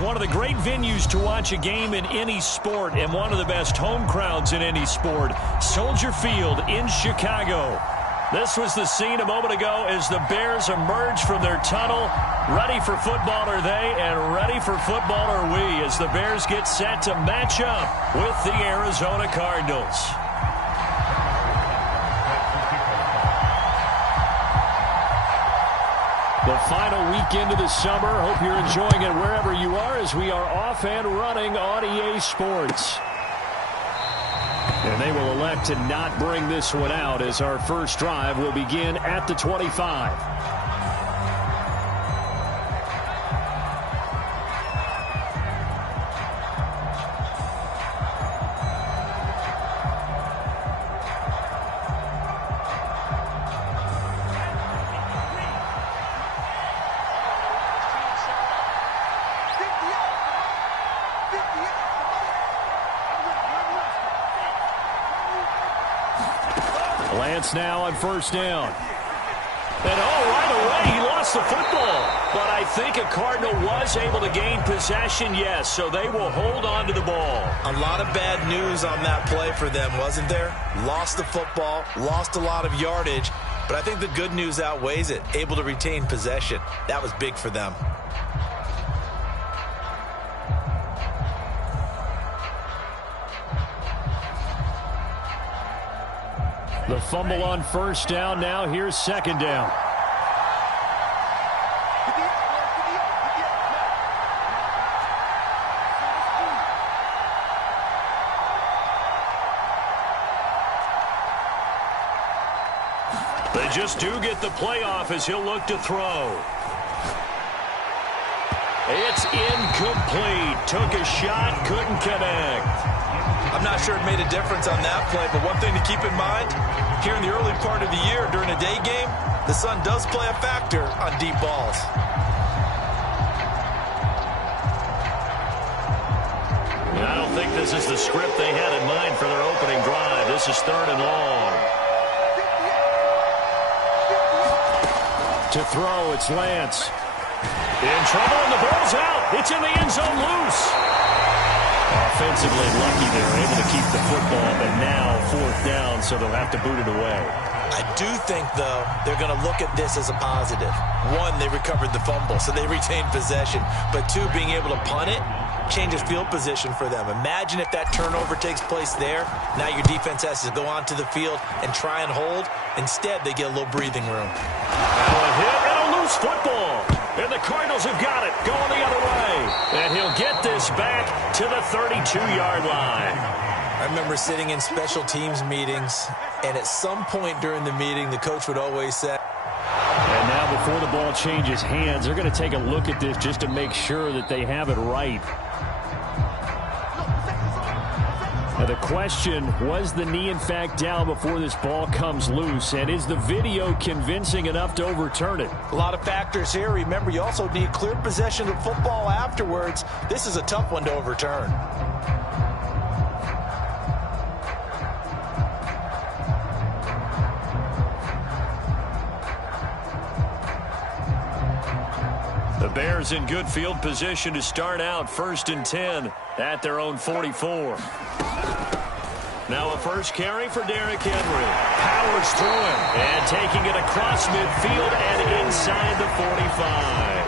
One of the great venues to watch a game in any sport and one of the best home crowds in any sport, Soldier Field in Chicago. This was the scene a moment ago as the Bears emerged from their tunnel. Ready for football are they, and ready for football are we as the Bears get set to match up with the Arizona Cardinals. The final weekend of the summer. Hope you're enjoying it wherever you are as we are off and running on EA Sports. And they will elect to not bring this one out as our first drive will begin at the 25. Lance now on first down. And right away he lost the football. But I think a Cardinal was able to gain possession, yes, so they will hold on to the ball. A lot of bad news on that play for them, wasn't there? Lost the football, lost a lot of yardage, but I think the good news outweighs it. Able to retain possession. That was big for them. The fumble on first down. Now here's second down. They just do get the playoff as he'll look to throw. It's incomplete. Took a shot, couldn't connect. I'm not sure it made a difference on that play, but one thing to keep in mind, here in the early part of the year during a day game, the sun does play a factor on deep balls. I don't think this is the script they had in mind for their opening drive. This is third and long. To throw, it's Lance. In trouble, and the ball's out. It's in the end zone loose. Offensively lucky they were able to keep the football, but now fourth down, so they'll have to boot it away. I do think, though, they're going to look at this as a positive. One, they recovered the fumble, so they retained possession. But two, being able to punt it changes field position for them. Imagine if that turnover takes place there. Now your defense has to go onto the field and try and hold. Instead, they get a little breathing room. Now a hit and a loose football. And the Cardinals have got it, going the other way. And he'll get this back to the 32-yard line. I remember sitting in special teams meetings, and at some point during the meeting, the coach would always say, and now before the ball changes hands, they're going to take a look at this just to make sure that they have it right. Now the question, was the knee in fact down before this ball comes loose? And is the video convincing enough to overturn it? A lot of factors here. Remember, you also need clear possession of football afterwards. This is a tough one to overturn. The Bears in good field position to start out first and 10 at their own 44. Now a first carry for Derrick Henry. Powers through him and taking it across midfield and inside the 45.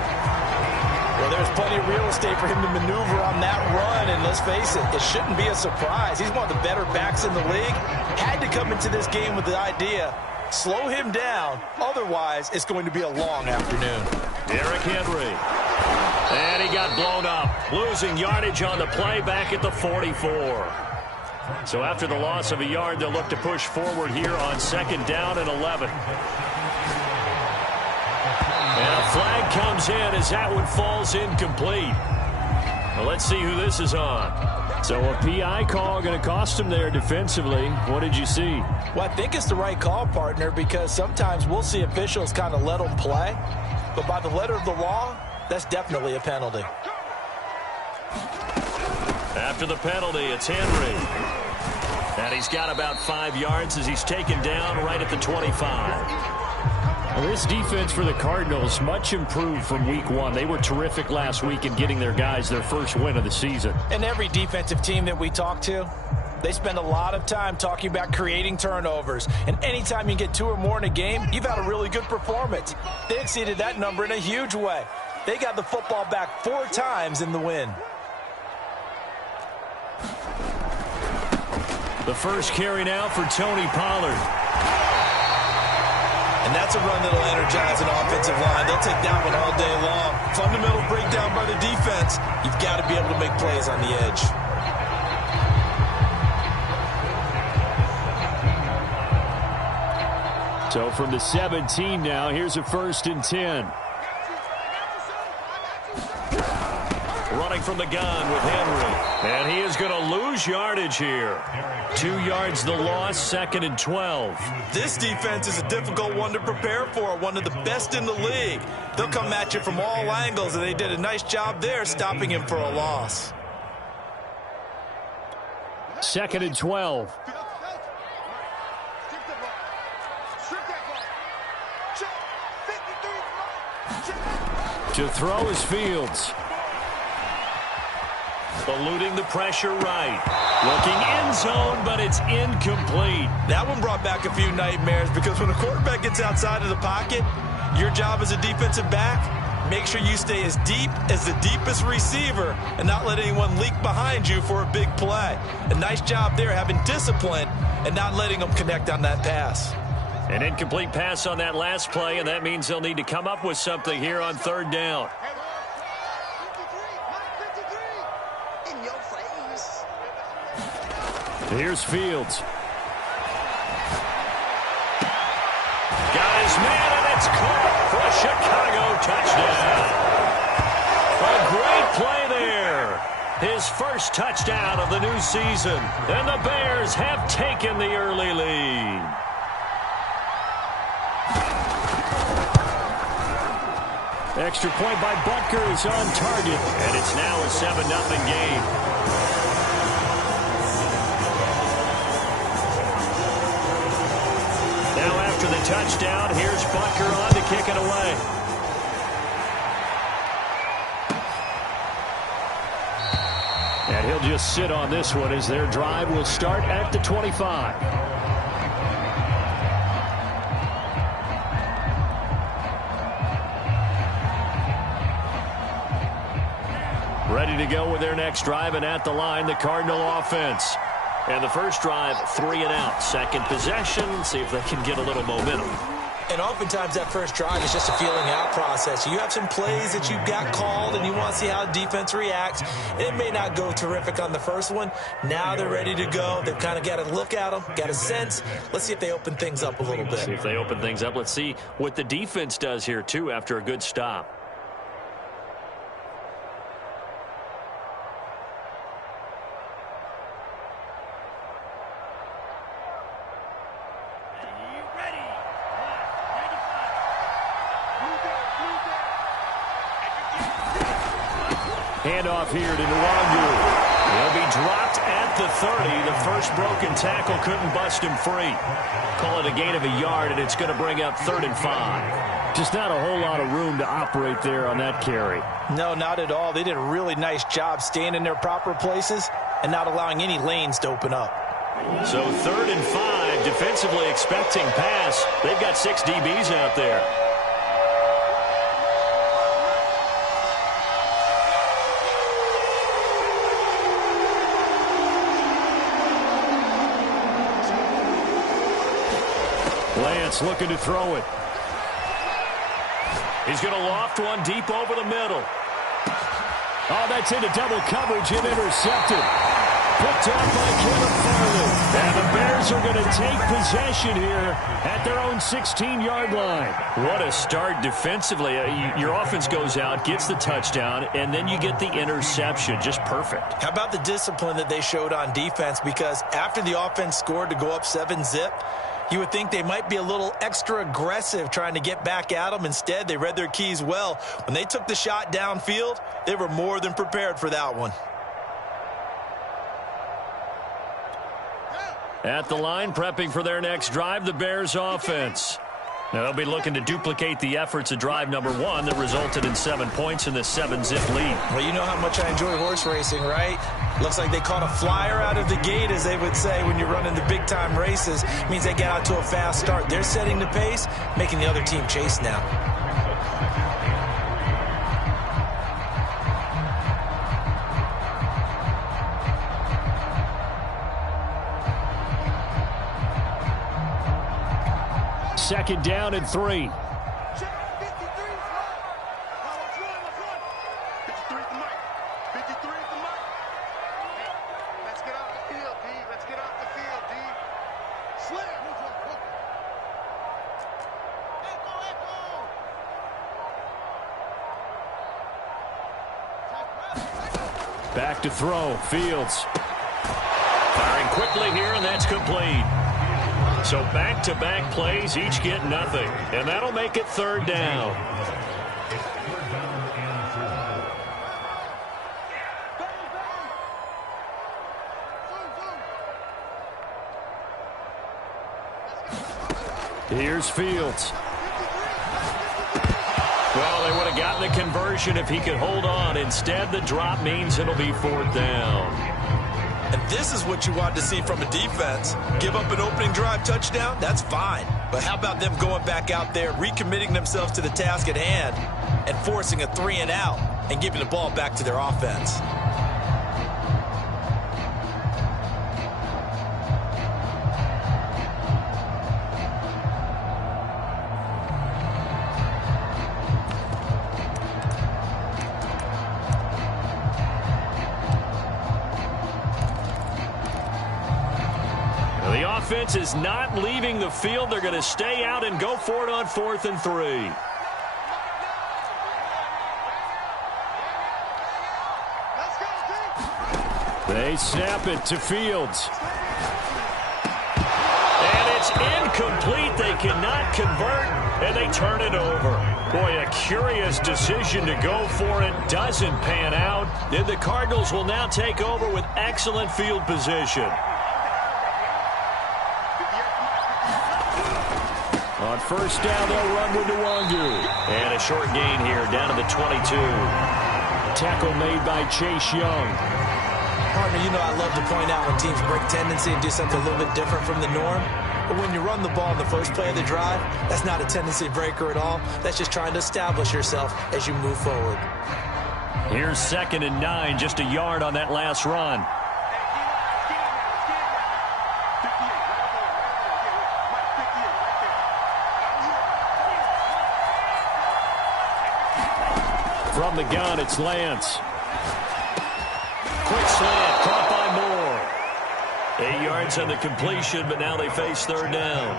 Well, there's plenty of real estate for him to maneuver on that run, and let's face it, it shouldn't be a surprise. He's one of the better backs in the league. Had to come into this game with the idea, slow him down, otherwise it's going to be a long afternoon. Derrick Henry. And he got blown up, losing yardage on the play back at the 44. So after the loss of a yard, they'll look to push forward here on second down and 11. And a flag comes in as that one falls incomplete. Well, let's see who this is on. So a PI call going to cost him there defensively. What did you see? Well, I think it's the right call, partner, because sometimes we'll see officials kind of let them play. But by the letter of the law, that's definitely a penalty. After the penalty, it's Henry. And he's got about 5 yards as he's taken down right at the 25. Well, this defense for the Cardinals, much improved from week one. They were terrific last week in getting their guys their first win of the season. And every defensive team that we talk to, they spend a lot of time talking about creating turnovers. And anytime you get 2 or more in a game, you've had a really good performance. They exceeded that number in a huge way. They got the football back 4 times in the win. The first carry now for Tony Pollard. And that's a run that'll energize an offensive line. They'll take that one all day long. Fundamental breakdown by the defense. You've got to be able to make plays on the edge. So from the 17 now, here's a 1st and 10. Running from the gun with Henry. And he is going to lose yardage here. 2 yards the loss, 2nd and 12. This defense is a difficult one to prepare for, one of the best in the league. They'll come at you from all angles, and they did a nice job there stopping him for a loss. 2nd and 12. To throw is Fields. Eluding the pressure right. Looking end zone, but it's incomplete. That one brought back a few nightmares because when a quarterback gets outside of the pocket, your job as a defensive back, make sure you stay as deep as the deepest receiver and not let anyone leak behind you for a big play. A nice job there having discipline and not letting them connect on that pass. An incomplete pass on that last play, and that means they'll need to come up with something here on 3rd down. Here's Fields. Got his man, and it's caught for a Chicago touchdown. A great play there. His first touchdown of the new season. And the Bears have taken the early lead. Extra point by Butker is on target, and it's now a 7-0 game. Now after the touchdown, here's Butker on to kick it away. And he'll just sit on this one as their drive will start at the 25. Ready to go with their next drive, and at the line, the Cardinal offense. And the first drive, 3 and out. Second possession, see if they can get a little momentum. And oftentimes that first drive is just a feeling out process. You have some plays that you've got called and you want to see how the defense reacts. It may not go terrific on the first one. Now they're ready to go. They've kind of got to look at them, got a sense. Let's see if they open things up a little bit. See if they open things up. Let's see what the defense does here, too, after a good stop. Handoff here to Nwangu. He'll be dropped at the 30. The first broken tackle couldn't bust him free. Call it a gain of a yard, and it's going to bring up 3rd and 5. Just not a whole lot of room to operate there on that carry. No, not at all. They did a really nice job staying in their proper places and not allowing any lanes to open up. So 3rd and 5, defensively expecting pass. They've got 6 DBs out there. Lance looking to throw it. He's going to loft one deep over the middle. Oh, that's into double coverage and intercepted. Picked up by Caleb Farley. And the Bears are going to take possession here at their own 16-yard line. What a start defensively. Your offense goes out, gets the touchdown, and then you get the interception. Just perfect. How about the discipline that they showed on defense? Because after the offense scored to go up 7-zip, you would think they might be a little extra aggressive trying to get back at them. Instead, they read their keys well. When they took the shot downfield, they were more than prepared for that one. At the line, prepping for their next drive, the Bears offense. Now they'll be looking to duplicate the efforts of drive number 1 that resulted in 7 points in this 7-zip lead. Well, you know how much I enjoy horse racing, right? Looks like they caught a flyer out of the gate, as they would say when you're running the big-time races. It means they get out to a fast start. They're setting the pace, making the other team chase now. Second down and 3. Back to throw. Fields. Firing quickly here, and that's complete. So back-to-back plays, each get nothing. And that'll make it third down. Here's Fields. Well, they would have gotten the conversion if he could hold on. Instead, the drop means it'll be fourth down. And this is what you want to see from a defense. Give up an opening drive touchdown, that's fine. But how about them going back out there, recommitting themselves to the task at hand, and forcing a 3-and-out and giving the ball back to their offense? The offense is not leaving the field. They're going to stay out and go for it on 4th and 3. They snap it to Fields. And it's incomplete. They cannot convert, and they turn it over. Boy, a curious decision to go for it. Doesn't pan out. And the Cardinals will now take over with excellent field position. On first down, they'll run with Nwangu. And a short gain here, down to the 22. Tackle made by Chase Young. Partner, you know I love to point out when teams break tendency and do something a little bit different from the norm. But when you run the ball in the first play of the drive, that's not a tendency breaker at all. That's just trying to establish yourself as you move forward. Here's 2nd and 9, just a yard on that last run. From the gun, it's Lance. Quick slant, caught by Moore. 8 yards on the completion, but now they face third down.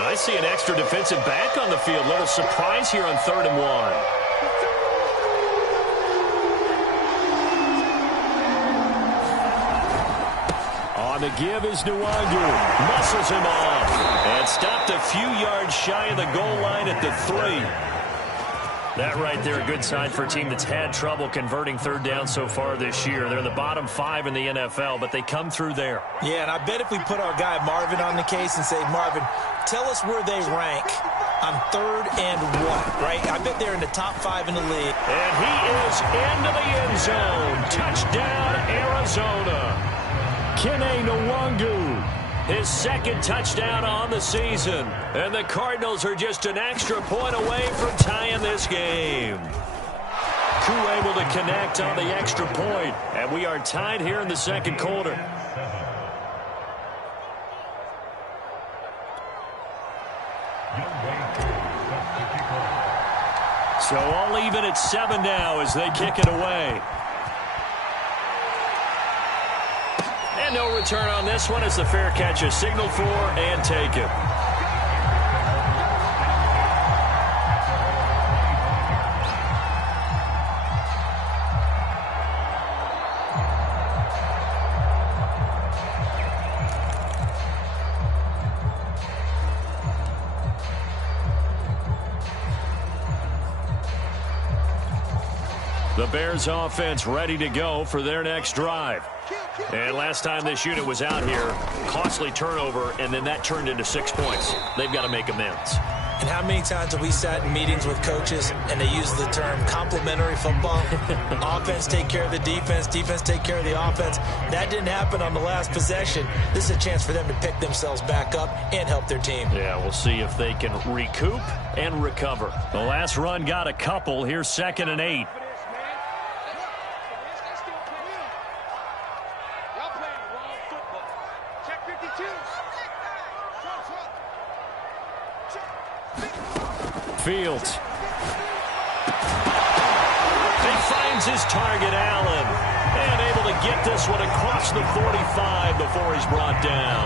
I see an extra defensive back on the field. Little surprise here on 3rd and 1. On the give is Nwangu. Muscles him off. And stopped a few yards shy of the goal line at the 3. That right there, a good sign for a team that's had trouble converting third down so far this year. They're in the bottom 5 in the NFL, but they come through there. Yeah, and I bet if we put our guy Marvin on the case and say, Marvin, tell us where they rank on 3rd and 1, right? I bet they're in the top 5 in the league. And he is into the end zone. Touchdown, Arizona. Kene Nwangu, his 2nd touchdown on the season. And the Cardinals are just an extra point away from tying this game. Koo able to connect on the extra point. And we are tied here in the 2nd quarter. So all even at 7 now as they kick it away. And no return on this one as the fair catch is signaled for and taken. The Bears offense ready to go for their next drive. And last time this unit was out here, costly turnover, and then that turned into 6 points. They've got to make amends. And how many times have we sat in meetings with coaches and they use the term complementary football? Offense take care of the defense, defense take care of the offense. That didn't happen on the last possession. This is a chance for them to pick themselves back up and help their team. Yeah, we'll see if they can recoup and recover. The last run got a couple. Here's 2nd and 8. Fields. He finds his target, Allen, and able to get this one across the 45 before he's brought down.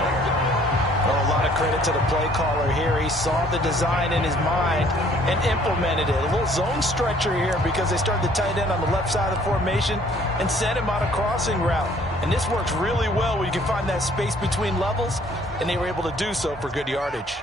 Oh, a lot of credit to the play caller here. He saw the design in his mind and implemented it. A little zone stretcher here because they started the tight end on the left side of the formation and sent him on a crossing route. And this works really well when you can find that space between levels, and they were able to do so for good yardage.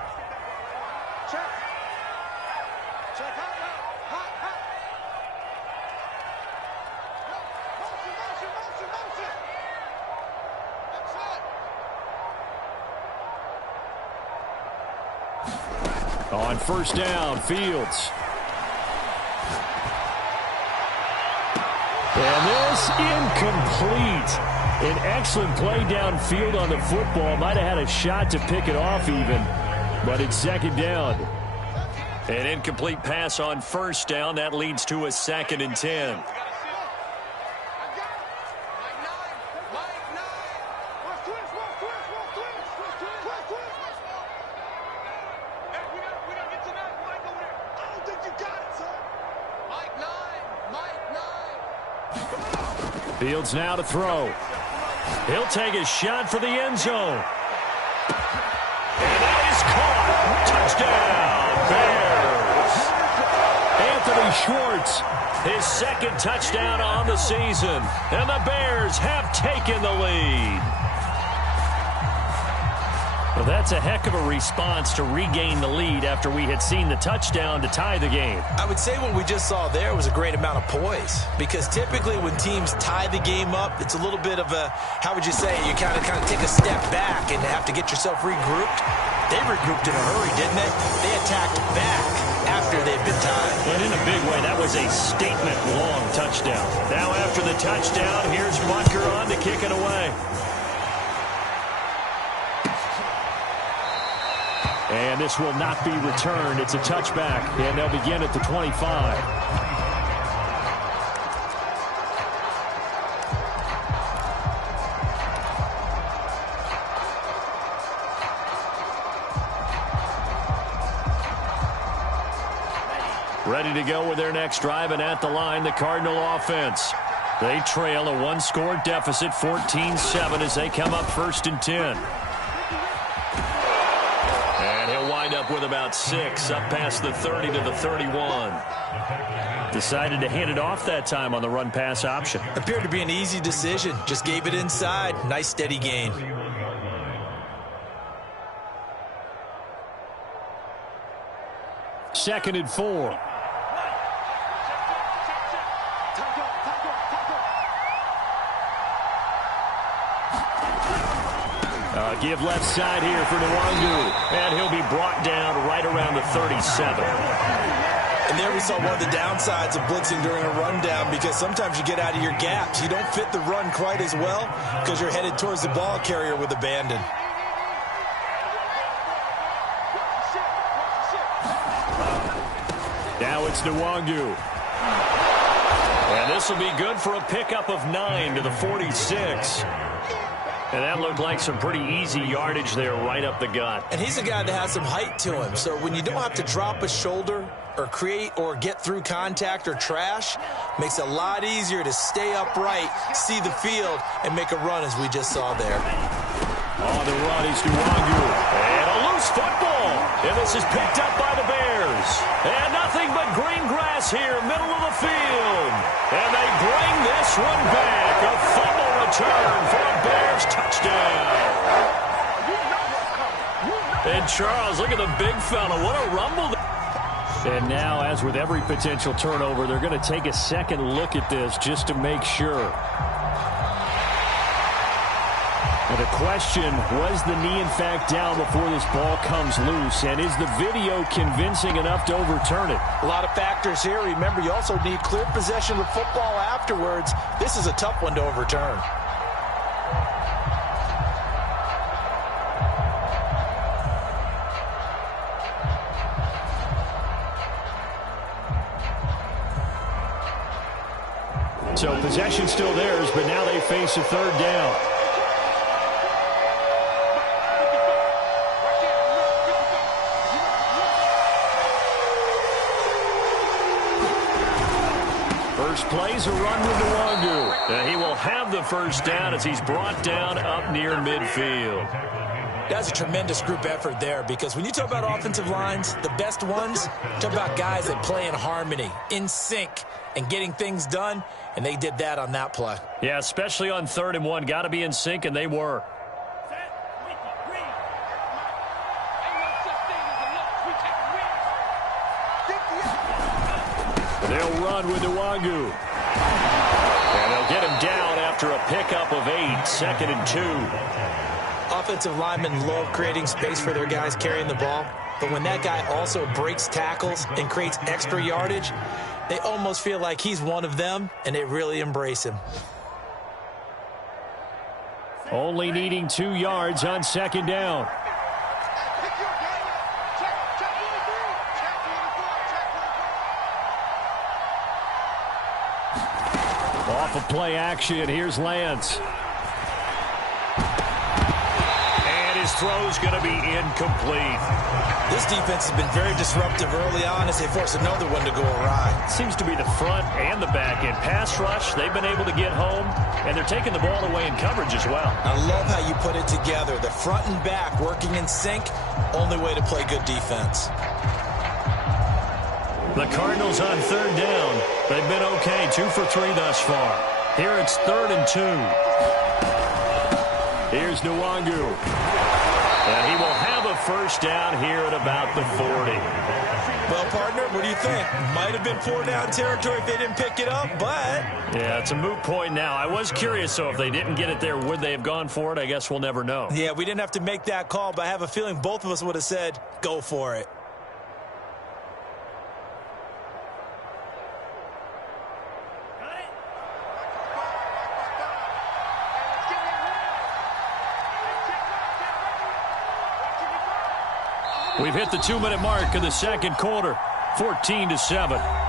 On first down, Fields. And this incomplete. An excellent play downfield on the football. Might have had a shot to pick it off even, but it's 2nd down. An incomplete pass on first down. That leads to a 2nd and 10. Fields now to throw. He'll take a shot for the end zone. And that is caught. Touchdown, Bears. Anthony Schwartz, his 2nd touchdown on the season. And the Bears have taken the lead. Well, that's a heck of a response to regain the lead after we had seen the touchdown to tie the game. I would say what we just saw there was a great amount of poise, because typically when teams tie the game up, it's a little bit of a, how would you say, you kind of take a step back and have to get yourself regrouped. They regrouped in a hurry, didn't they? They attacked back after they'd been tied. And in a big way, that was a statement-long touchdown. Now after the touchdown, here's Butker on to kick it away. And this will not be returned. It's a touchback, and they'll begin at the 25. Ready to go with their next drive, and at the line, the Cardinal offense. They trail a one-score deficit, 14-7, as they come up 1st and 10. Up with about 6, up past the 30 to the 31. Decided to hand it off that time on the run-pass option. Appeared to be an easy decision. Just gave it inside. Nice, steady gain. Second and 4. Give left side here for Nwangu, and he'll be brought down right around the 37. And there we saw one of the downsides of blitzing during a rundown, because sometimes you get out of your gaps. You don't fit the run quite as well because you're headed towards the ball carrier with abandon. Now it's Nwangu. And this will be good for a pickup of 9 to the 46. And that looked like some pretty easy yardage there right up the gut. And he's a guy that has some height to him. So when you don't have to drop a shoulder or create or get through contact or trash, makes it a lot easier to stay upright, see the field, and make a run as we just saw there. On the run is Nwangu. And a loose football. And this is picked up by the Bears. And nothing but green grass here, middle of the field. And they bring this one back. A fumble return for a Bears touchdown. And Charles, look at the big fella. What a rumble. And now, as with every potential turnover, they're going to take a second look at this just to make sure. And the question, was the knee in fact down before this ball comes loose? And is the video convincing enough to overturn it? A lot of factors here. Remember, you also need clear possession of the football afterwards. This is a tough one to overturn. So possession still theirs, but now they face a third down. First play's a run with Nwangu. He will have the first down as he's brought down up near midfield. That's a tremendous group effort there, because when you talk about offensive lines, the best ones, talk about guys that play in harmony, in sync, and getting things done, and they did that on that play. Yeah, especially on 3rd and 1. Got to be in sync, and they were. They'll run with Nwangu. And they'll get him down after a pickup of 8, 2nd and 2. Offensive linemen love creating space for their guys carrying the ball, but when that guy also breaks tackles and creates extra yardage, they almost feel like he's one of them, and they really embrace him. Only needing 2 yards on 2nd down. Off of play action, here's Lance. His throw's going to be incomplete. This defense has been very disruptive early on as they force another one to go awry. Seems to be the front and the back end. Pass rush, they've been able to get home, and they're taking the ball away in coverage as well. I love how you put it together. The front and back working in sync, only way to play good defense. The Cardinals on 3rd down. They've been okay, 2 for 3 thus far. Here it's 3rd and 2. Here's Nwangu. And he will have a first down here at about the 40. Well, partner, what do you think? Might have been 4-down territory if they didn't pick it up, but... Yeah, it's a moot point now. I was curious, so if they didn't get it there, would they have gone for it? I guess we'll never know. Yeah, we didn't have to make that call, but I have a feeling both of us would have said, go for it. We've hit the 2-minute mark of the 2nd quarter, 14-7.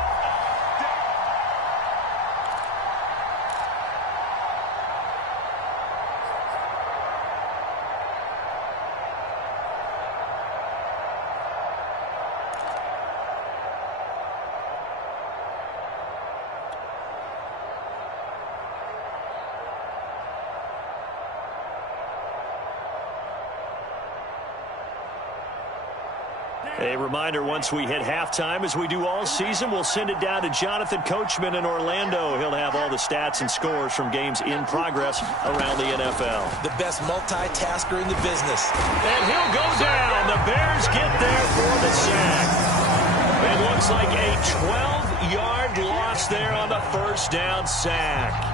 A reminder, once we hit halftime, as we do all season, we'll send it down to Jonathan Coachman in Orlando. He'll have all the stats and scores from games in progress around the NFL. The best multitasker in the business. And he'll go down. The Bears get there for the sack. It looks like a 12-yard loss there on the first down sack.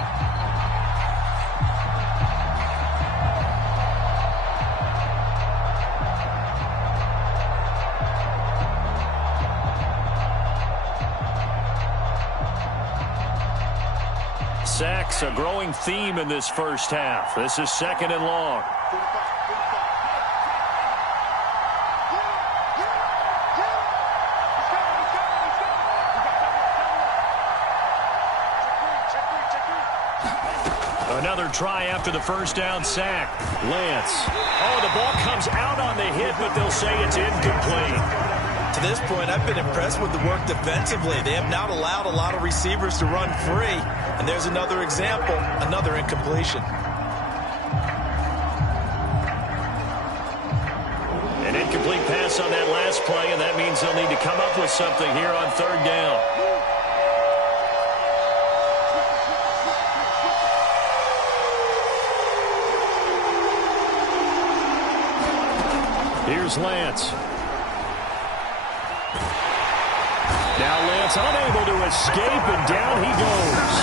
Sacks, a growing theme in this first half. This is 2nd and long. Another try after the first down sack. Lance. Oh, the ball comes out on the hit, but they'll say it's incomplete. To this point, I've been impressed with the work defensively. They have not allowed a lot of receivers to run free. And there's another example, another incompletion. An incomplete pass on that last play, and that means they'll need to come up with something here on 3rd down. Here's Lance. Now Lance unable to escape, and down he goes.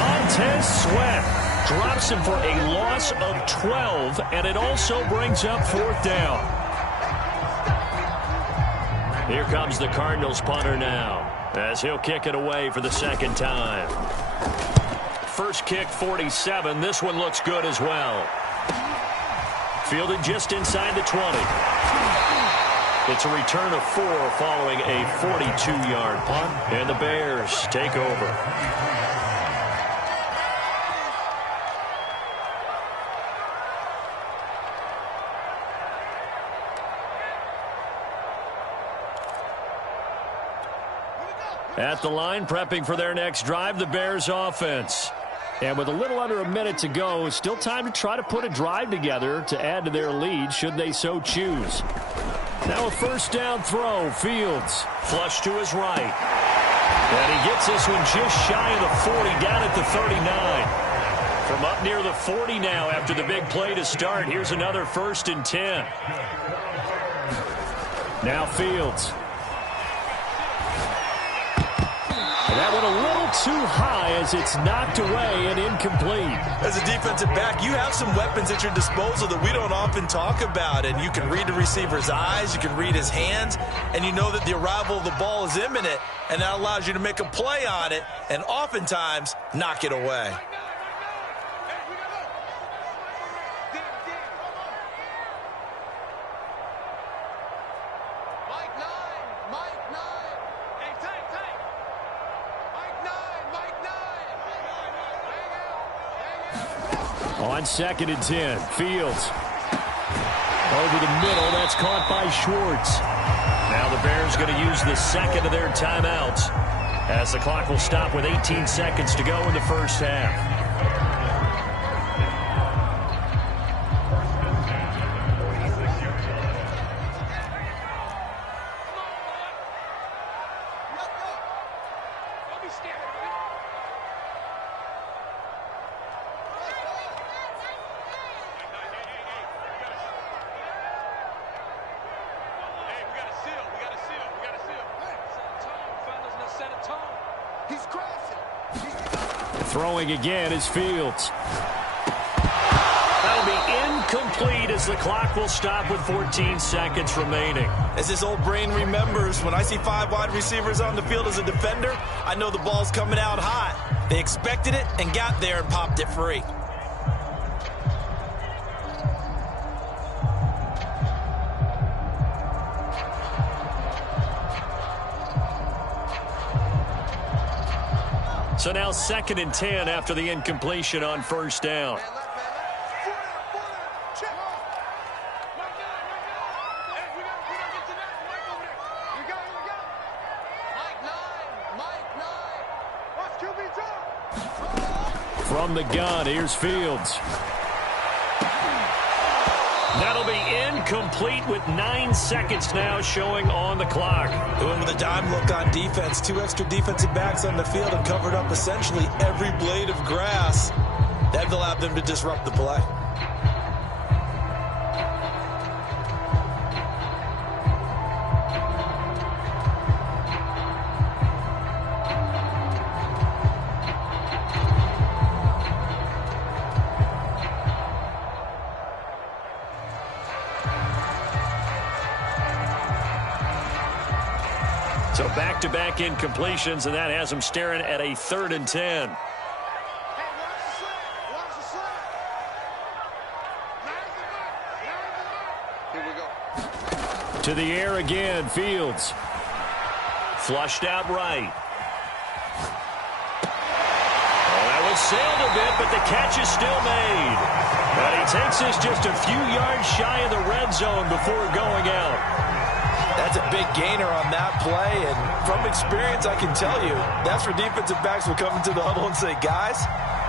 Montez Sweat drops him for a loss of 12, and it also brings up 4th down. Here comes the Cardinals punter now, as he'll kick it away for the 2nd time. First kick, 47. This one looks good as well. Fielded just inside the 20. It's a return of 4 following a 42-yard punt, and the Bears take over. At the line, prepping for their next drive, the Bears offense. And with a little under a minute to go, it's still time to try to put a drive together to add to their lead should they so choose. Now a 1st down throw. Fields flush to his right. And he gets this one just shy of the 40, down at the 39. From up near the 40 now after the big play to start. Here's another 1st and 10. Now Fields. And that went a little too high as it's knocked away and incomplete. As a defensive back, you have some weapons at your disposal that we don't often talk about. And you can read the receiver's eyes, you can read his hands, and you know that the arrival of the ball is imminent, and that allows you to make a play on it and oftentimes knock it away. On 2nd and 10, Fields. Over the middle, that's caught by Schwartz. Now the Bears going to use the 2nd of their timeouts as the clock will stop with 18 seconds to go in the 1st half. Throwing again is Fields. That'll be incomplete as the clock will stop with 14 seconds remaining. As this old brain remembers, when I see 5 wide receivers on the field as a defender, I know the ball's coming out hot. They expected it and got there and popped it free. So now 2nd and 10 after the incompletion on 1st down. From the gun, here's Fields. That'll be incomplete with 9 seconds now showing on the clock. Doing with a dime look on defense. 2 extra defensive backs on the field and covered up essentially every blade of grass. That allowed them to disrupt the play. So back-to-back incompletions, and that has them staring at a 3rd and 10. To the air again, Fields. Flushed out right. Oh, that was sailed a bit, but the catch is still made. But he takes this just a few yards shy of the red zone before going out. That's a big gainer on that play, and from experience, I can tell you, that's where defensive backs will come into the huddle and say, guys,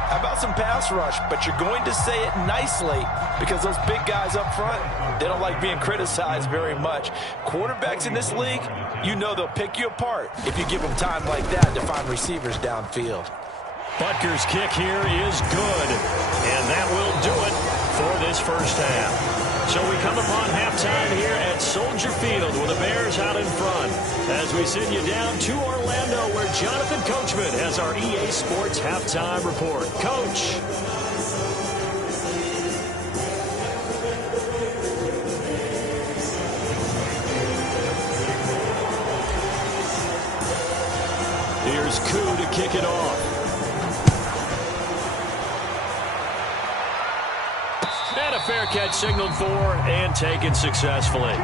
how about some pass rush? But you're going to say it nicely because those big guys up front, they don't like being criticized very much. Quarterbacks in this league, you know they'll pick you apart if you give them time like that to find receivers downfield. Butker's kick here is good, and that will do it for this 1st half. So we come upon halftime here at Soldier Field with the Bears out in front. As we send you down to Orlando where Jonathan Coachman has our EA Sports halftime report. Coach. Here's Koo to kick it off. And a fair catch signaled for and taken successfully.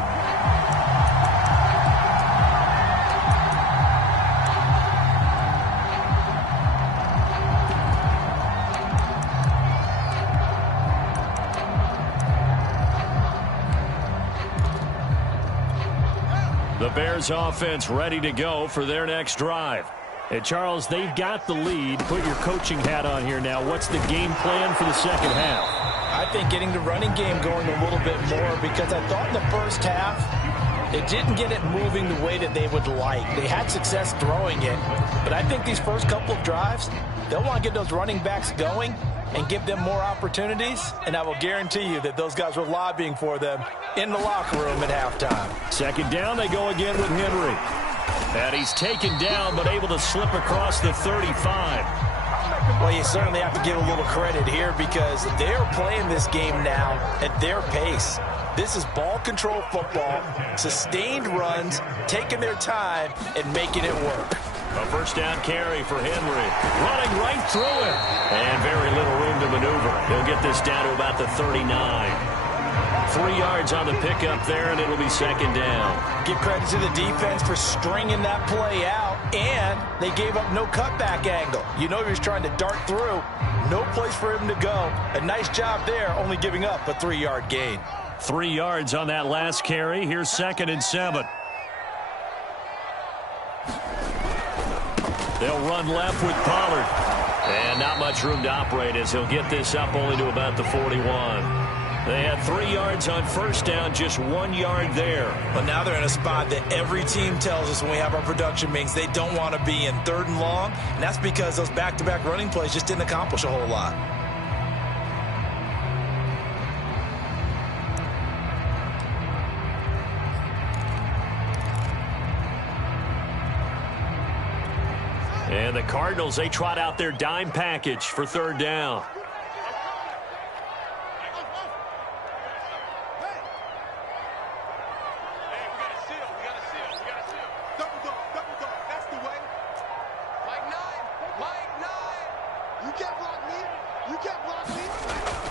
The Bears offense ready to go for their next drive. And Charles, they've got the lead. Put your coaching hat on here now. What's the game plan for the second half? I think getting the running game going a little bit more, because I thought in the first half they didn't get it moving the way that they would like. They had success throwing it, but I think these first couple of drives, they'll want to get those running backs going and give them more opportunities, and I will guarantee you that those guys were lobbying for them in the locker room at halftime. Second down, they go again with Henry. And he's taken down, but able to slip across the 35. Well, you certainly have to give a little credit here because they're playing this game now at their pace. This is ball control football, sustained runs, taking their time and making it work. A first down carry for Henry. Running right through it. And very little room to maneuver. He'll get this down to about the 39. 3 yards on the pickup there, and it'll be second down. Give credit to the defense for stringing that play out, and they gave up no cutback angle. You know he was trying to dart through. No place for him to go. A nice job there, only giving up a 3-yard gain. 3 yards on that last carry. Here's 2nd and 7. They'll run left with Pollard. And not much room to operate as he'll get this up only to about the 41. They had 3 yards on first down, just 1 yard there. But now they're in a spot that every team tells us when we have our production meetings they don't want to be in, 3rd and long. And that's because those back-to-back running plays just didn't accomplish a whole lot. And the Cardinals, they trot out their dime package for 3rd down.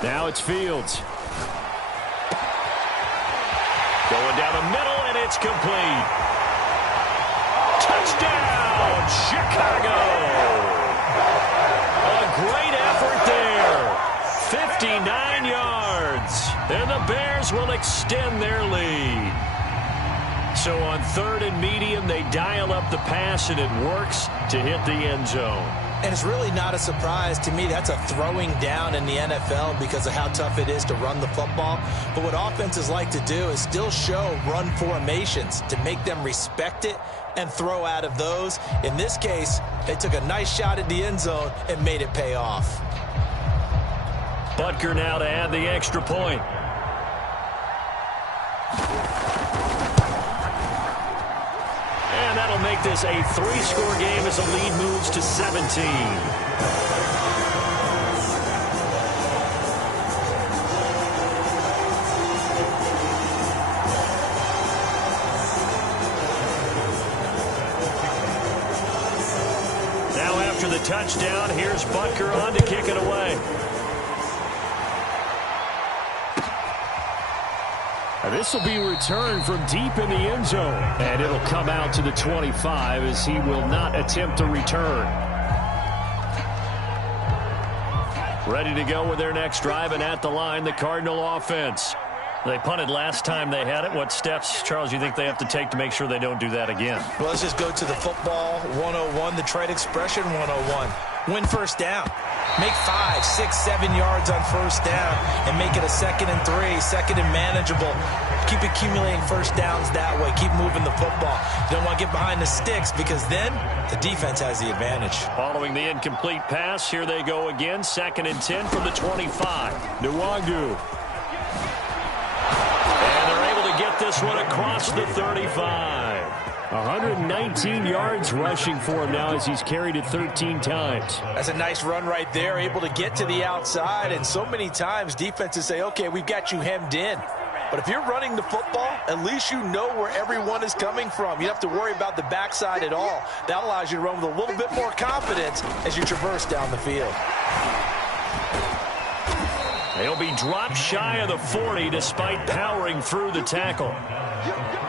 Now it's Fields. Going down the middle, and it's complete. Touchdown, Chicago. A great effort there. 59 yards. And the Bears will extend their lead. So on 3rd and medium, they dial up the pass, and it works to hit the end zone. And it's really not a surprise to me. That's a throwing down in the NFL because of how tough it is to run the football. But what offenses like to do is still show run formations to make them respect it and throw out of those. In this case, they took a nice shot at the end zone and made it pay off. Butker now to add the extra point. And that'll make this a 3-score game as the lead moves to 17. Now after the touchdown, here's Butker on to kick it away. This will be returned from deep in the end zone. And it'll come out to the 25 as he will not attempt to return. Ready to go with their next drive, and at the line, the Cardinal offense. They punted last time they had it. What steps, Charles, you think they have to take to make sure they don't do that again? Well, let's just go to the football 101, the trade expression 101. Win first down. Make 5, 6, 7 yards on first down and make it a 2nd and 3, 2nd and manageable. Keep accumulating first downs that way. Keep moving the football. You don't want to get behind the sticks because then the defense has the advantage. Following the incomplete pass, here they go again. 2nd and 10 from the 25. Nwangu. this one across the 35. 119 yards rushing for him now as he's carried it 13 times. That's a nice run right there, able to get to the outside. And so many times defenses say, okay, we've got you hemmed in. But if you're running the football, at least you know where everyone is coming from. You don't have to worry about the backside at all. That allows you to run with a little bit more confidence as you traverse down the field. He'll be dropped shy of the 40 despite powering through the tackle.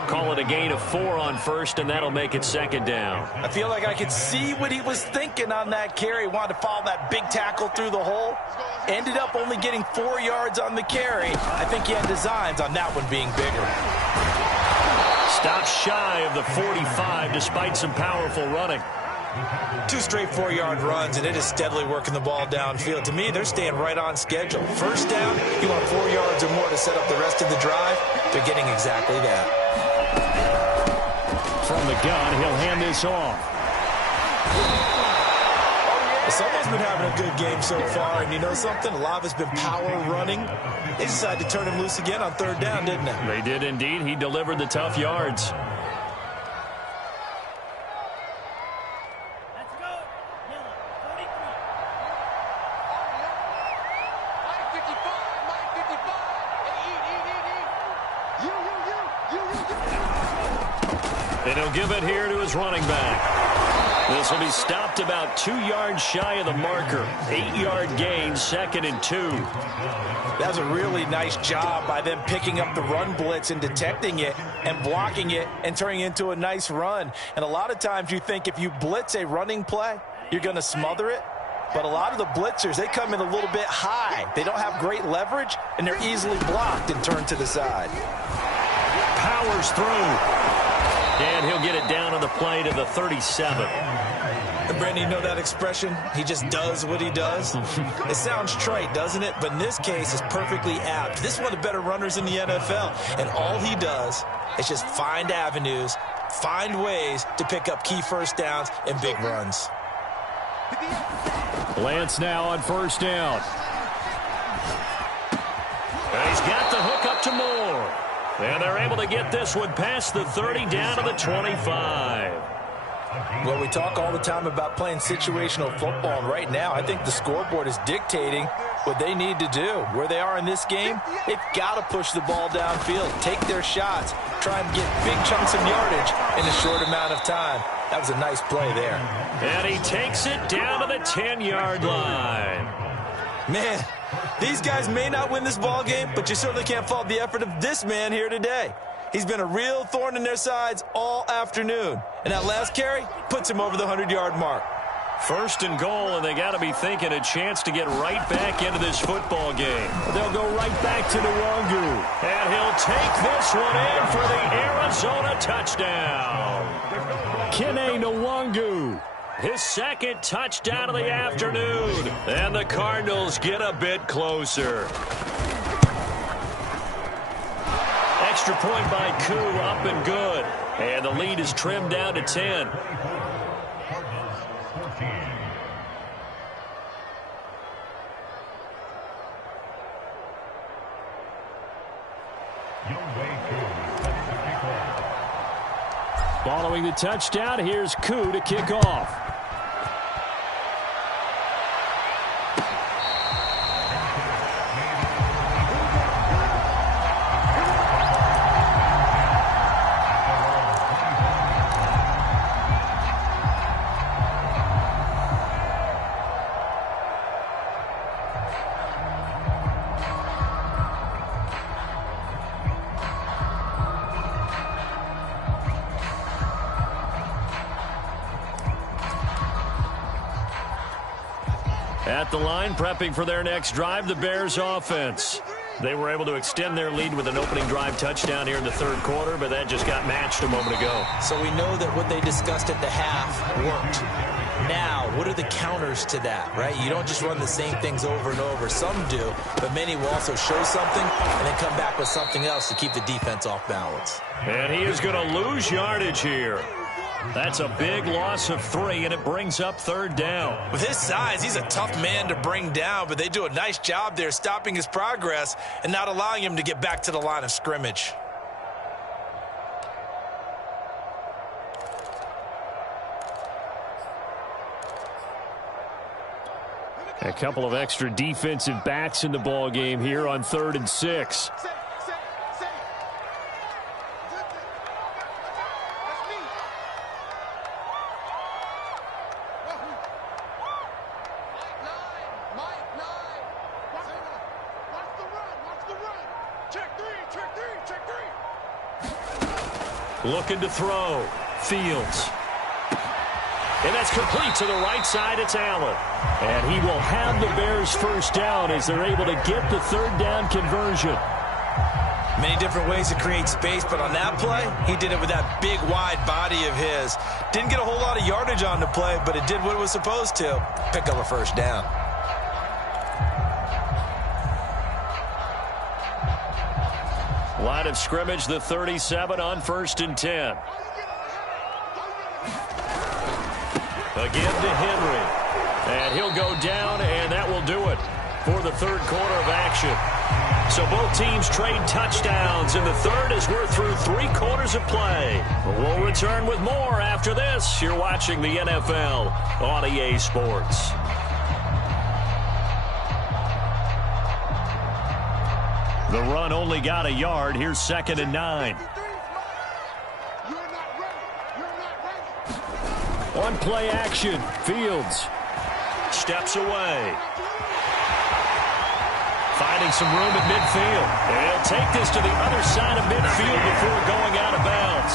Call it a gain of 4 on first, and that'll make it second down. I feel like I could see what he was thinking on that carry. Wanted to follow that big tackle through the hole. Ended up only getting 4 yards on the carry. I think he had designs on that one being bigger. Stopped shy of the 45 despite some powerful running. 2 straight 4-yard runs, and it is steadily working the ball downfield. To me, they're staying right on schedule. First down, you want 4 yards or more to set up the rest of the drive. They're getting exactly that. From the gun, he'll hand this off. Someone's been having a good game so far, and you know something? A lot of it's been power running. They decided to turn him loose again on 3rd down, didn't they? They did indeed. He delivered the tough yards. And he'll give it here to his running back. This will be stopped about 2 yards shy of the marker. 8-yard gain, 2nd and 2. That was a really nice job by them picking up the run blitz and detecting it and blocking it and turning it into a nice run. And a lot of times you think if you blitz a running play, you're going to smother it. But a lot of the blitzers, they come in a little bit high. They don't have great leverage, and they're easily blocked and turned to the side. Powers through. And he'll get it down on the play to the 37. And Brandon, you know that expression? He just does what he does. It sounds trite, doesn't it? But in this case, it's perfectly apt. This is one of the better runners in the NFL. And all he does is just find avenues, find ways to pick up key first downs and big runs. Lance now on 1st down. And he's got the hook up to Moore. And they're able to get this one past the 30 down to the 25. Well, we talk all the time about playing situational football, and right now I think the scoreboard is dictating what they need to do. Where they are in this game, they've got to push the ball downfield, take their shots, try and get big chunks of yardage in a short amount of time. That was a nice play there. And he takes it down to the 10-yard line. Man, these guys may not win this ball game, but you certainly can't fault the effort of this man here today. He's been a real thorn in their sides all afternoon. And that last carry puts him over the 100-yard mark. 1st and goal, and they got to be thinking a chance to get right back into this football game. They'll go right back to Nwangu. And he'll take this one in for the Arizona touchdown. Kene Nwangu. His 2nd touchdown of the afternoon. And the Cardinals get a bit closer. Extra point by Koo, up and good. And the lead is trimmed down to 10. Following the touchdown, here's Koo to kick off. At the line, prepping for their next drive, the Bears offense. They were able to extend their lead with an opening drive touchdown here in the 3rd quarter, but that just got matched a moment ago. So we know that what they discussed at the half worked. Now, what are the counters to that, right? You don't just run the same things over and over. Some do, but many will also show something and then come back with something else to keep the defense off balance. And he is going to lose yardage here. That's a big loss of 3, and it brings up 3rd down. With his size, he's a tough man to bring down, but they do a nice job there stopping his progress and not allowing him to get back to the line of scrimmage. A couple of extra defensive backs in the ball game here on 3rd and 6. Looking to throw. Fields. And that's complete to the right side. It's Allen. And he will have the Bears first down as they're able to get the 3rd down conversion. Many different ways to create space, but on that play, he did it with that big, wide body of his. Didn't get a whole lot of yardage on the play, but it did what it was supposed to. Pick up a first down. Line of scrimmage, the 37 on 1st and 10. Again to Henry. And he'll go down, and that will do it for the 3rd quarter of action. So both teams trade touchdowns, and the 3rd as we're through 3 quarters of play. We'll return with more after this. You're watching the NFL on EA Sports. The run only got a yard. Here's 2nd and 9. On play action, Fields steps away. Finding some room at midfield. And he'll take this to the other side of midfield before going out of bounds.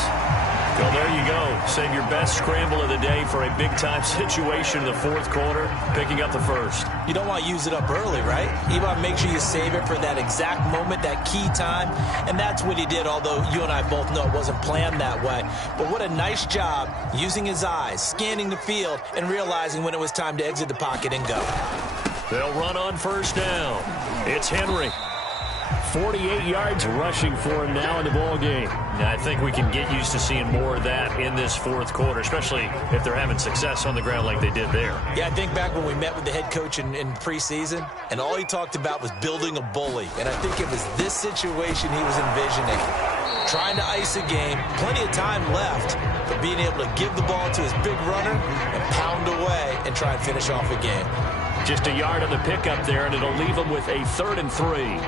Well, there you go. Save your best scramble of the day for a big-time situation in the 4th quarter, picking up the 1st. You don't want to use it up early, right? You want to make sure you save it for that exact moment, that key time. And that's what he did, although you and I both know it wasn't planned that way. But what a nice job using his eyes, scanning the field, and realizing when it was time to exit the pocket and go. They'll run on 1st down. It's Henry. 48 yards rushing for him now in the ball game. I think we can get used to seeing more of that in this 4th quarter, especially if they're having success on the ground like they did there. Yeah, I think back when we met with the head coach in preseason, and all he talked about was building a bully. And I think it was this situation he was envisioning. Trying to ice a game, plenty of time left, but being able to give the ball to his big runner and pound away and try and finish off a game. Just a yard on the pickup there, and it'll leave them with a 3rd and 3.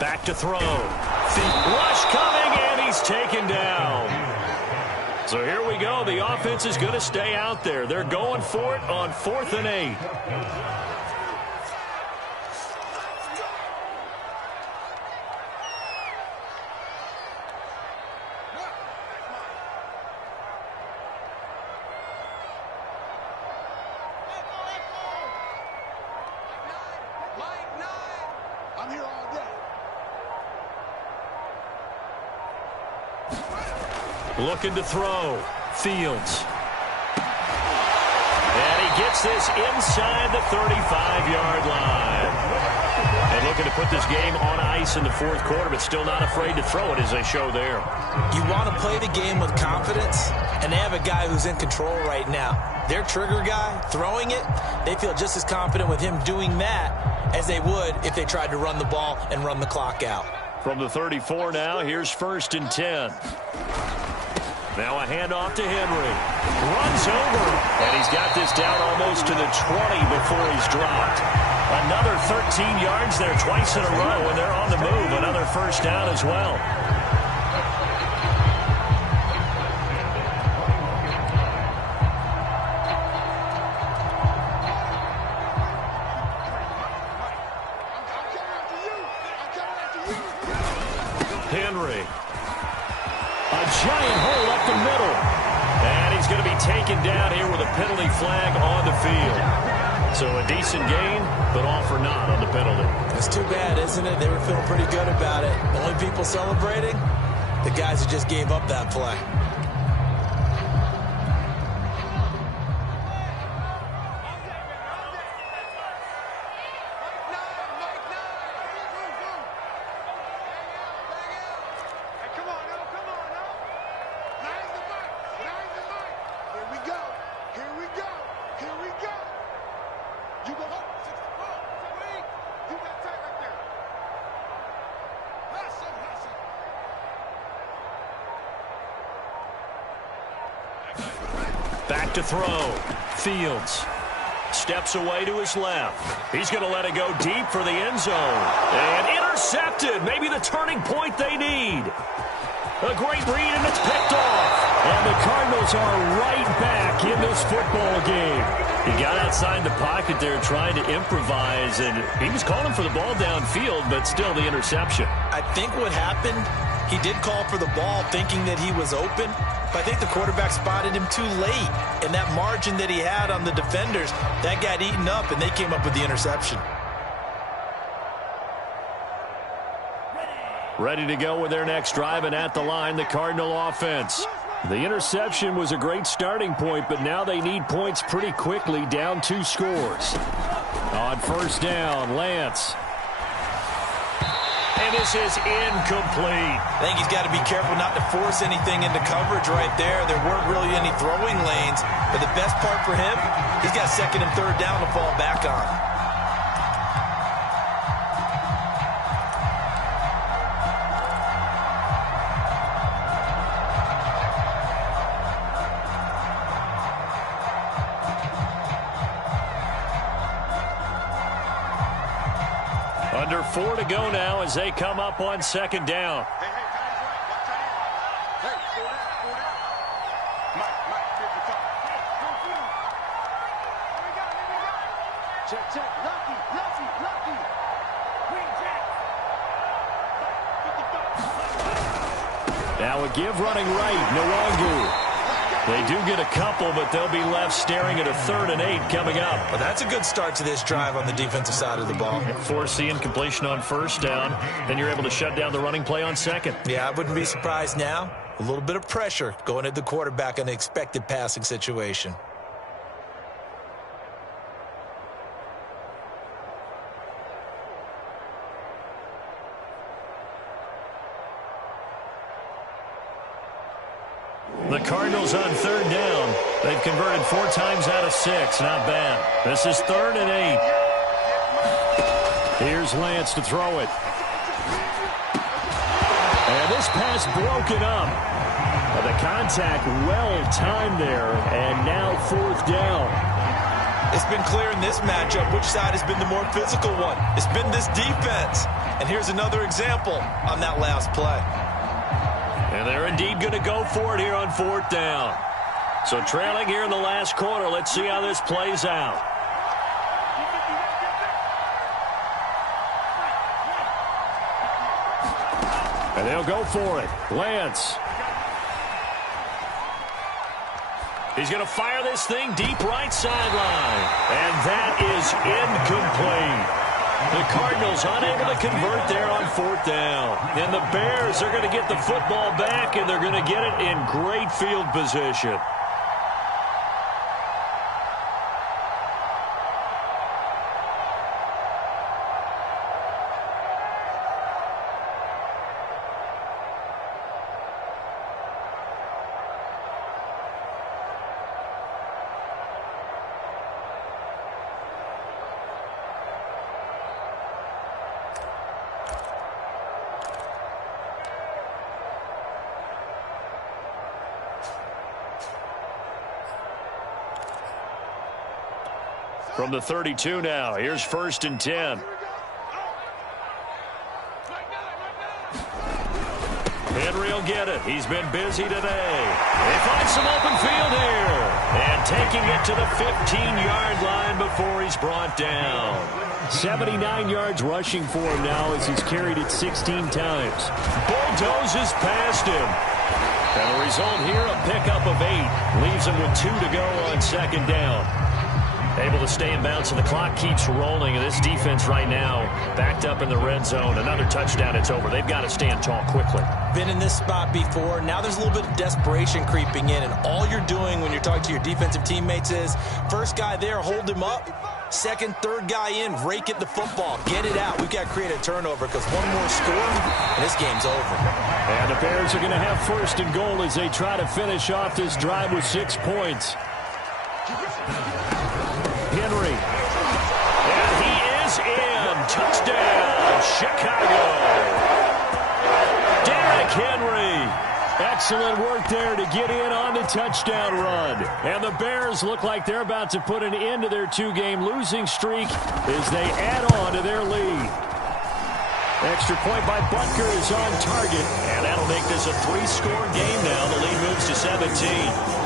Back to throw. Rush coming, and he's taken down. So here we go. The offense is going to stay out there. They're going for it on 4th and 8. Looking to throw. Fields. And he gets this inside the 35-yard line. And looking to put this game on ice in the 4th quarter, but still not afraid to throw it as they show there. You want to play the game with confidence, and they have a guy who's in control right now. Their trigger guy, throwing it, they feel just as confident with him doing that as they would if they tried to run the ball and run the clock out. From the 34 now, here's 1st and 10. Now a handoff to Henry. Runs over. And he's got this down almost to the 20 before he's dropped. Another 13 yards there twice in a row, and they're on the move. Another 1st down as well. Henry. A giant hole up the middle. And he's going to be taken down here with a penalty flag on the field. So a decent gain, but all for naught on the penalty. It's too bad, isn't it? They were feeling pretty good about it. The only people celebrating, the guys who just gave up that play. Back to throw. Fields steps away to his left. He's going to let it go deep for the end zone. And intercepted. Maybe the turning point they need. A great read, and it's picked off. And the Cardinals are right back in this football game. He got outside the pocket there trying to improvise, and he was calling for the ball downfield, but still the interception. I think what happened, he did call for the ball thinking that he was open, but I think the quarterback spotted him too late. And that margin that he had on the defenders, that got eaten up, and they came up with the interception. Ready to go with their next drive, and at the line, the Cardinal offense. The interception was a great starting point, but now they need points pretty quickly, down 2 scores. On first down, Lance. And this is incomplete. I think he's got to be careful not to force anything into coverage right there. There weren't really any throwing lanes, but the best part for him, he's got second and third down to fall back on. Under 4 to go now as they come up on second down. Now a give running right, Nwangu. They do get a couple, but they'll be left staring at a 3rd and 8 coming up. Well, that's a good start to this drive on the defensive side of the ball. Force the incompletion on first down. Then you're able to shut down the running play on second. Yeah, I wouldn't be surprised now. A little bit of pressure going at the quarterback in an expected passing situation. The Cardinals on third down. They've converted 4 times out of 6. Not bad. This is 3rd and 8. Here's Lance to throw it. And this pass broken up. The contact well timed there. And now 4th down. It's been clear in this matchup which side has been the more physical one. It's been this defense. And here's another example on that last play. And they're indeed going to go for it here on 4th down. So trailing here in the last quarter. Let's see how this plays out. And they'll go for it. Lance. He's going to fire this thing deep right sideline. And that is incomplete. The Cardinals unable to convert there on 4th down. And the Bears are going to get the football back, and they're going to get it in great field position. From the 32 now, here's 1st and 10. Henry will get it. He's been busy today. They find some open field here. And taking it to the 15-yard line before he's brought down. 79 yards rushing for him now as he's carried it 16 times. Bulldozes past him. And the result here, a pickup of 8. Leaves him with 2 to go on second down. Able to stay in bounds, and the clock keeps rolling. And this defense right now backed up in the red zone. Another touchdown, it's over. They've got to stand tall quickly. Been in this spot before. Now there's a little bit of desperation creeping in, and all you're doing when you're talking to your defensive teammates is first guy there, hold him up. Second, third guy in, rake at the football. Get it out. We've got to create a turnover because one more score, and this game's over. And the Bears are going to have 1st and goal as they try to finish off this drive with 6 points. Henry. And he is in. Touchdown, Chicago. Derrick Henry. Excellent work there to get in on the touchdown run. And the Bears look like they're about to put an end to their two-game losing streak as they add on to their lead. Extra point by Butker is on target, and that'll make this a 3-score game now. The lead moves to 17.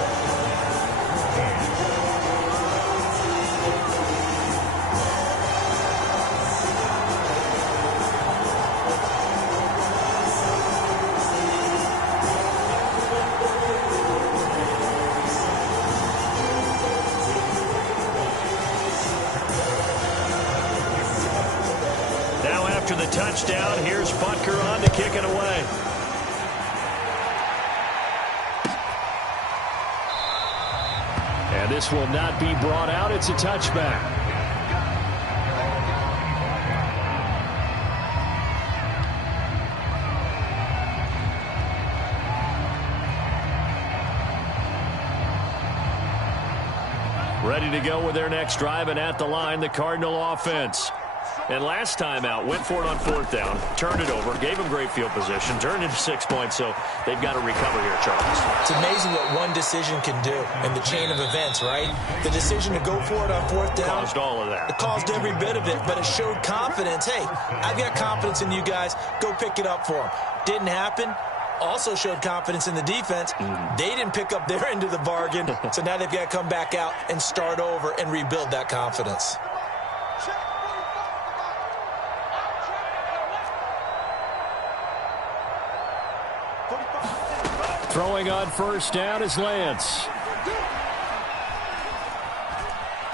After the touchdown, here's Butker on to kick it away. And this will not be brought out. It's a touchback. Ready to go with their next drive, and at the line, the Cardinal offense. And last time out, went for it on 4th down, turned it over, gave them great field position, turned into 6 points, so they've got to recover here, Charles. It's amazing what one decision can do in the chain of events, right? The decision to go for it on 4th down. Caused all of that. It caused every bit of it, but it showed confidence. Hey, I've got confidence in you guys. Go pick it up for them. Didn't happen. Also showed confidence in the defense. They didn't pick up their end of the bargain, so now they've got to come back out and start over and rebuild that confidence. Throwing on 1st down is Lance.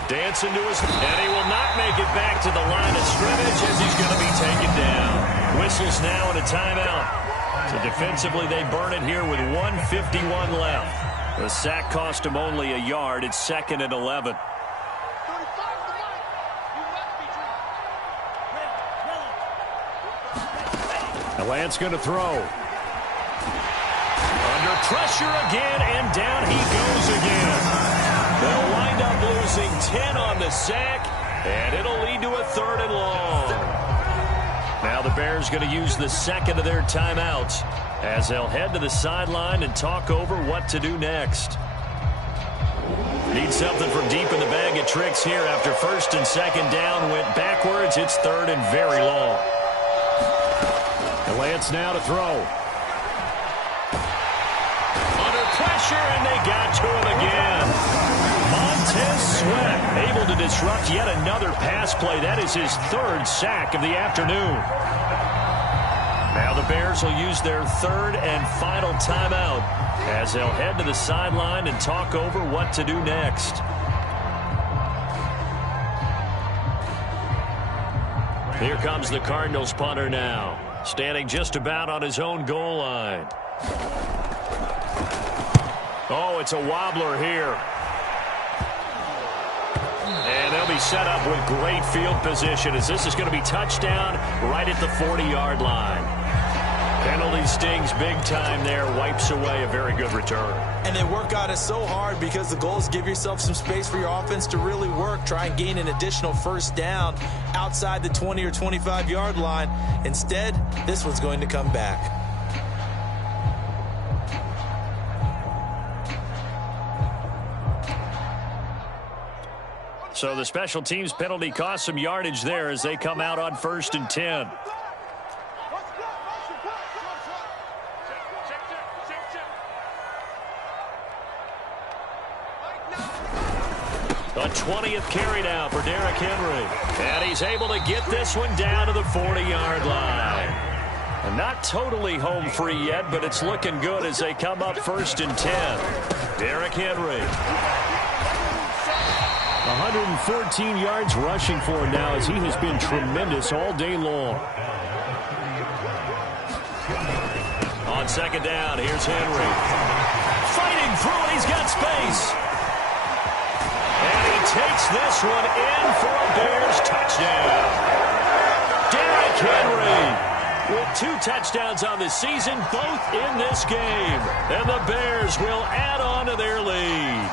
Dancing to his, and he will not make it back to the line of scrimmage as he's going to be taken down. Whistles now and a timeout. So defensively, they burn it here with 1:51 left. The sack cost him only a yard. It's 2nd and 11. Now Lance going to throw. Under pressure again, and down he goes again. They'll wind up losing 10 on the sack, and it'll lead to a 3rd and long. Now the Bears going to use the 2nd of their timeouts as they'll head to the sideline and talk over what to do next. Need something from deep in the bag of tricks here after 1st and 2nd down went backwards. It's 3rd and very long. And Lance now to throw. Pressure, and they got to him again. Montez Sweat able to disrupt yet another pass play. That is his 3rd sack of the afternoon. Now the Bears will use their 3rd and final timeout as they'll head to the sideline and talk over what to do next. Here comes the Cardinals punter now, standing just about on his own goal line. Oh, it's a wobbler here. And they'll be set up with great field position as this is going to be touchdown right at the 40-yard line. Penalty stings big time there, wipes away a very good return. And they work on it so hard because the goal is give yourself some space for your offense to really work, try and gain an additional 1st down outside the 20 or 25-yard line. Instead, this one's going to come back. So the special teams penalty cost some yardage there as they come out on 1st and 10. A 20th carry now for Derrick Henry. And he's able to get this one down to the 40-yard line. And not totally home free yet, but it's looking good as they come up 1st and 10. Derrick Henry. 114 yards rushing for him now as he has been tremendous all day long. On 2nd down, here's Henry. Fighting through it, he's got space. And he takes this one in for a Bears touchdown. Derrick Henry with 2 touchdowns on the season, both in this game. And the Bears will add on to their lead.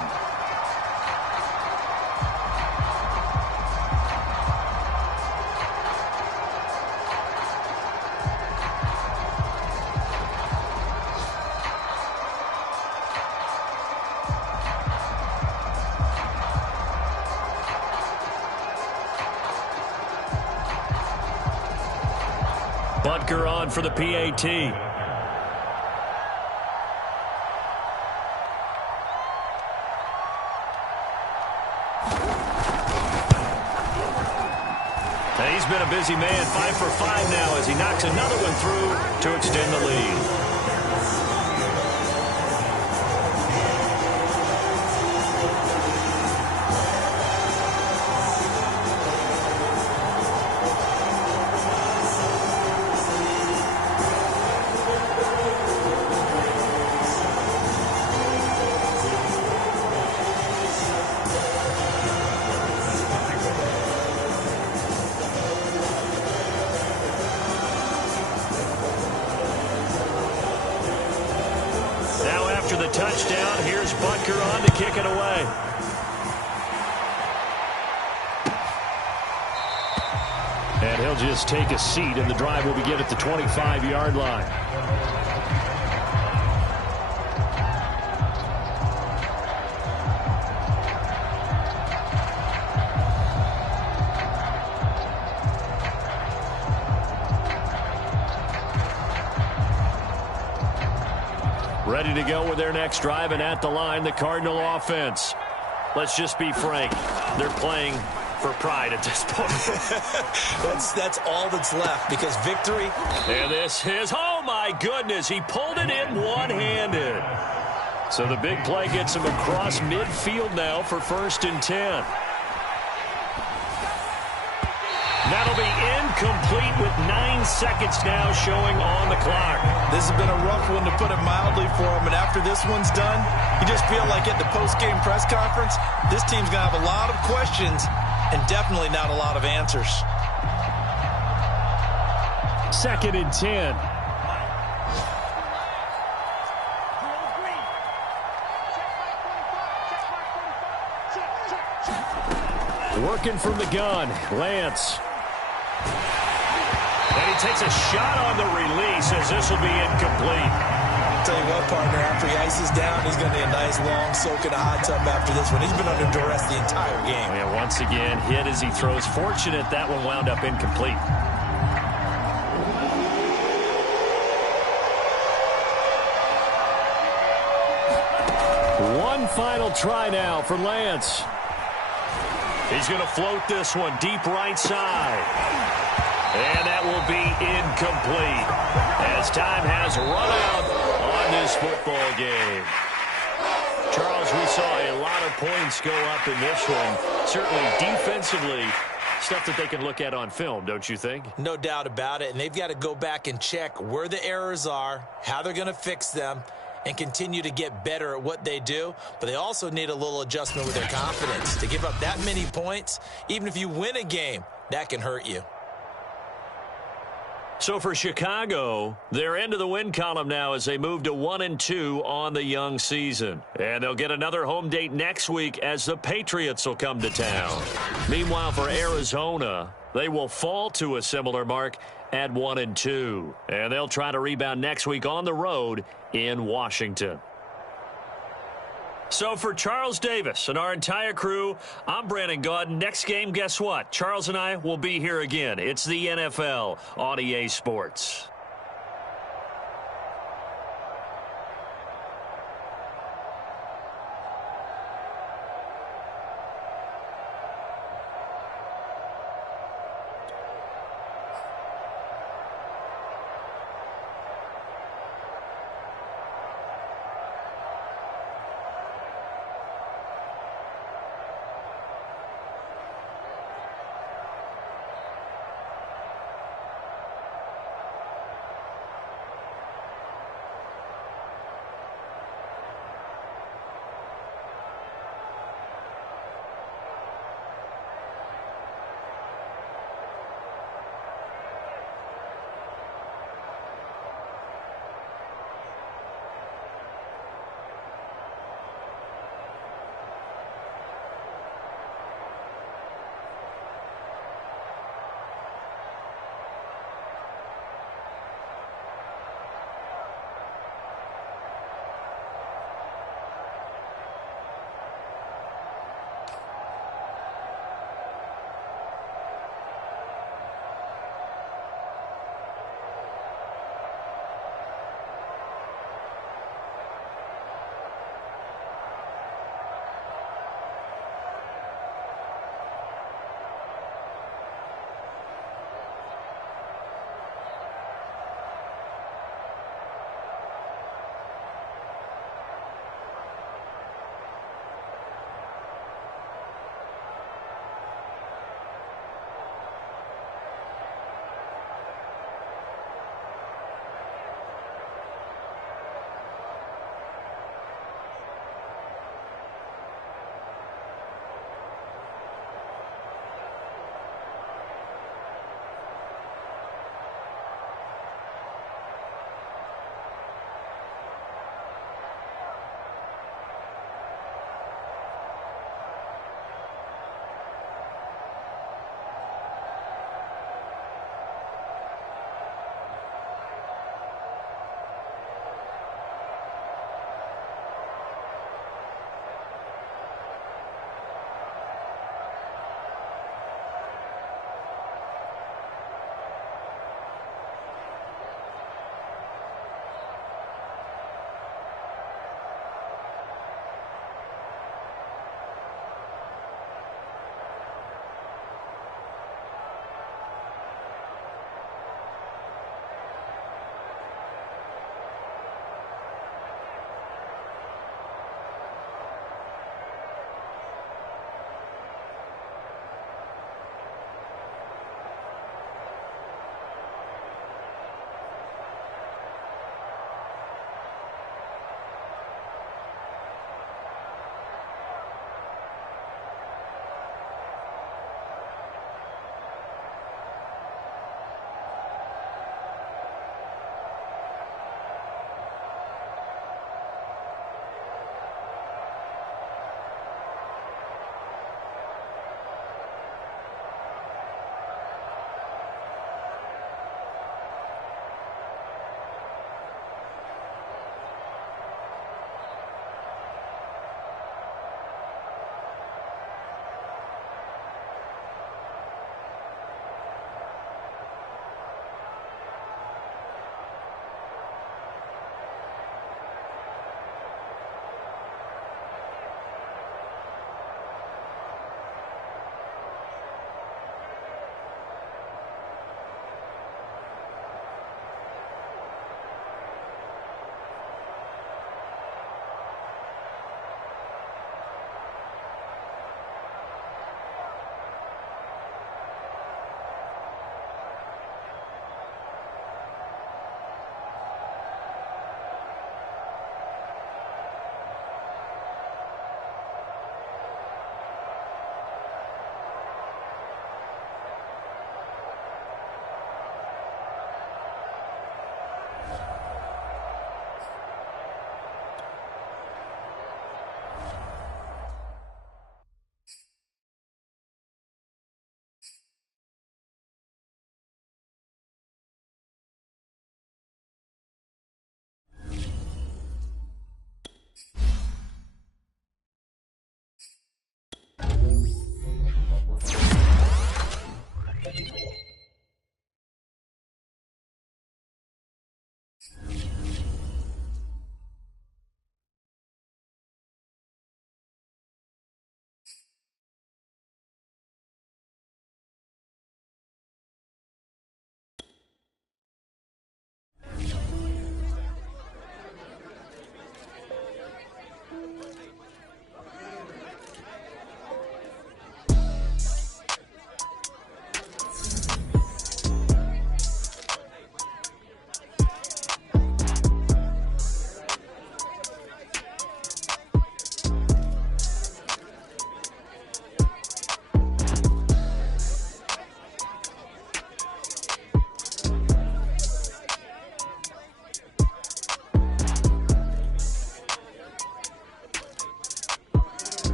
Butker on for the PAT. He's been a busy man, 5 for 5 now as he knocks another one through to extend the lead. After the touchdown, here's Butker on to kick it away. And he'll just take a seat, and the drive will begin at the 25-yard line. Ready to go with their next drive, and at the line, the Cardinal offense. Let's just be frank. They're playing for pride at this point. that's all that's left, because victory. And this is, oh my goodness, he pulled it in one-handed. So the big play gets him across midfield now for 1st and 10. That'll be incomplete with 9 seconds now showing on the clock. This has been a rough one, to put it mildly, for him. And after this one's done, you just feel like at the post-game press conference, this team's going to have a lot of questions and definitely not a lot of answers. 2nd and 10. Working from the gun, Lance. And he takes a shot on the release as this will be incomplete. I'll tell you what, partner, after he ices down, he's going to need a nice long soak in a hot tub after this one. He's been under duress the entire game. And once again, hit as he throws. Fortunate that one wound up incomplete. One final try now for Lance. He's going to float this one deep right side. And that will be incomplete as time has run out on this football game. Charles, we saw a lot of points go up in this one. Certainly defensively, stuff that they can look at on film, don't you think? No doubt about it. And they've got to go back and check where the errors are, how they're going to fix them, and continue to get better at what they do. But they also need a little adjustment with their confidence. To give up that many points, even if you win a game, that can hurt you. So for Chicago, they're into the win column now as they move to 1-2 on the young season. And they'll get another home date next week as the Patriots will come to town. Meanwhile, for Arizona, they will fall to a similar mark at 1-2. And they'll try to rebound next week on the road in Washington. So for Charles Davis and our entire crew, I'm Brandon Gaudin. Next game, guess what? Charles and I will be here again. It's the NFL on EA Sports.